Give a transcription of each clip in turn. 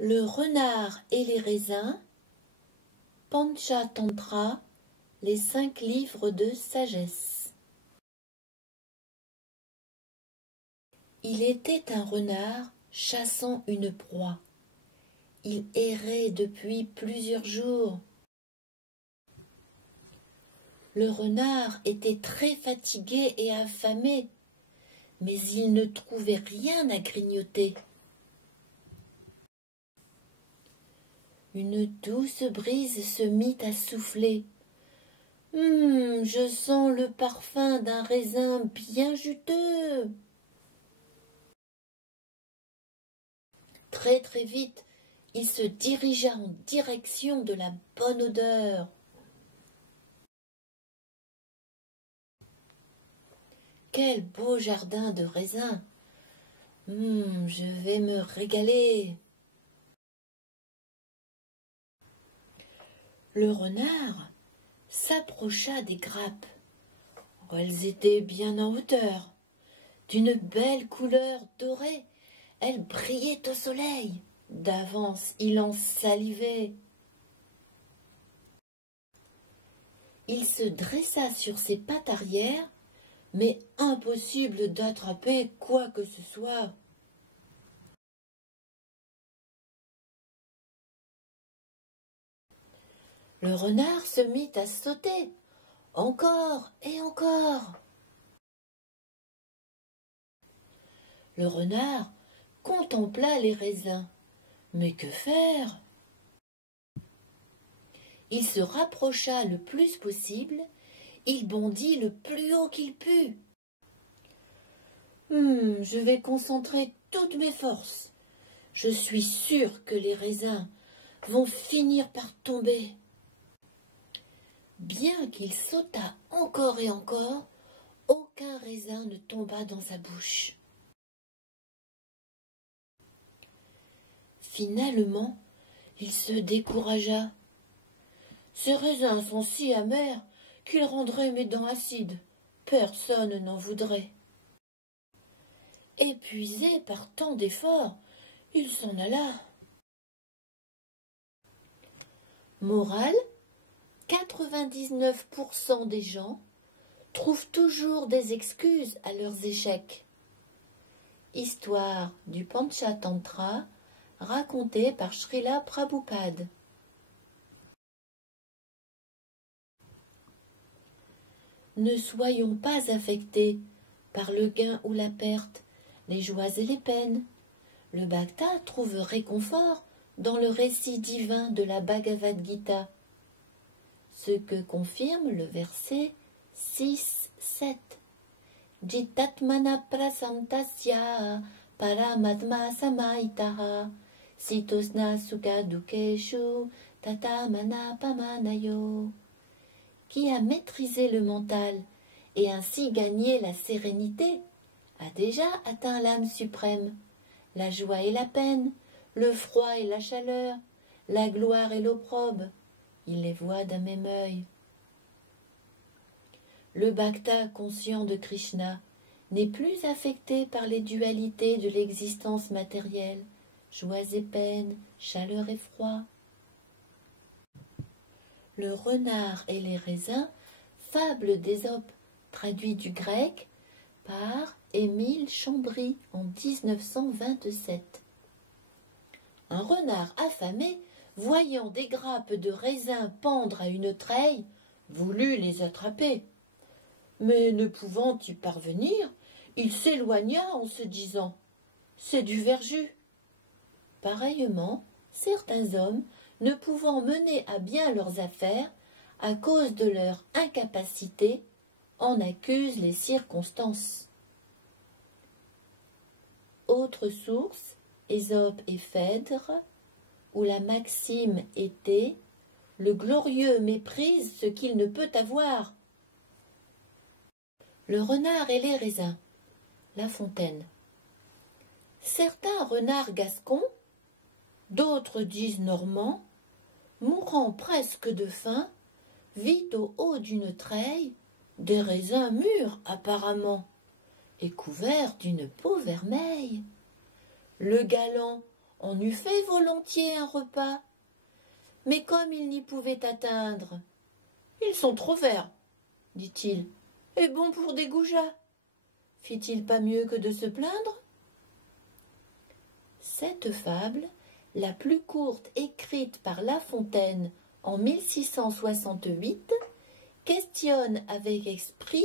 Le renard et les raisins, Panchatantra, les 5 livres de sagesse. Il était un renard chassant une proie. Il errait depuis plusieurs jours. Le renard était très fatigué et affamé, mais il ne trouvait rien à grignoter. Une douce brise se mit à souffler. Je sens le parfum d'un raisin bien juteux. Très très vite, il se dirigea en direction de la bonne odeur. Quel beau jardin de raisins! Je vais me régaler. Le renard s'approcha des grappes. Elles étaient bien en hauteur, d'une belle couleur dorée. Elles brillaient au soleil. D'avance, il en salivait. Il se dressa sur ses pattes arrière, mais impossible d'attraper quoi que ce soit. Le renard se mit à sauter, encore et encore. Le renard contempla les raisins. Mais que faire? Il se rapprocha le plus possible, il bondit le plus haut qu'il put. Je vais concentrer toutes mes forces. Je suis sûr que les raisins vont finir par tomber. Bien qu'il sautât encore et encore, aucun raisin ne tomba dans sa bouche. Finalement, il se découragea. Ces raisins sont si amers qu'ils rendraient mes dents acides. Personne n'en voudrait. Épuisé par tant d'efforts, il s'en alla. Morale, 99% des gens trouvent toujours des excuses à leurs échecs. Histoire du Panchatantra racontée par Srila Prabhupada. Ne soyons pas affectés par le gain ou la perte, les joies et les peines. Le Bhakta trouve réconfort dans le récit divin de la Bhagavad Gita, ce que confirme le verset 6-7. Jitatmana prasantasya paramatma samaitaha sitosna sukha dukeshu tatamana pamanayo. Qui a maîtrisé le mental et ainsi gagné la sérénité a déjà atteint l'âme suprême, la joie et la peine, le froid et la chaleur, la gloire et l'opprobre, il les voit d'un même œil. Le Bhakta conscient de Krishna n'est plus affecté par les dualités de l'existence matérielle, joies et peines, chaleur et froid. Le renard et les raisins, fable d'Ésope, traduit du grec par Émile Chambry en 1927. Un renard affamé, voyant des grappes de raisins pendre à une treille, voulut les attraper. Mais ne pouvant y parvenir, il s'éloigna en se disant « C'est du verjus ». Pareillement, certains hommes, ne pouvant mener à bien leurs affaires à cause de leur incapacité, en accusent les circonstances. Autre source, Ésope et Phèdre, où la maxime était « Le glorieux méprise ce qu'il ne peut avoir ». Le renard et les raisins, La Fontaine. Certains renards gascons, d'autres disent normands, mourant presque de faim, vit au haut d'une treille des raisins mûrs apparemment, et couverts d'une peau vermeille. Le galant, on eût fait volontiers un repas. Mais comme il n'y pouvait atteindre, « Ils sont trop verts, dit-il, et bons pour des goujats. Fit-il pas mieux que de se plaindre ?» Cette fable, la plus courte écrite par La Fontaine en 1668, questionne avec esprit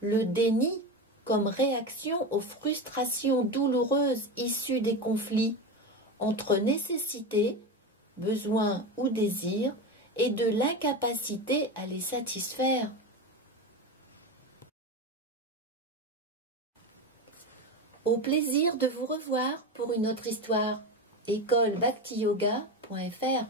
le déni comme réaction aux frustrations douloureuses issues des conflits entre nécessité, besoin ou désir, et de l'incapacité à les satisfaire. Au plaisir de vous revoir pour une autre histoire. écolebhaktiyoga.fr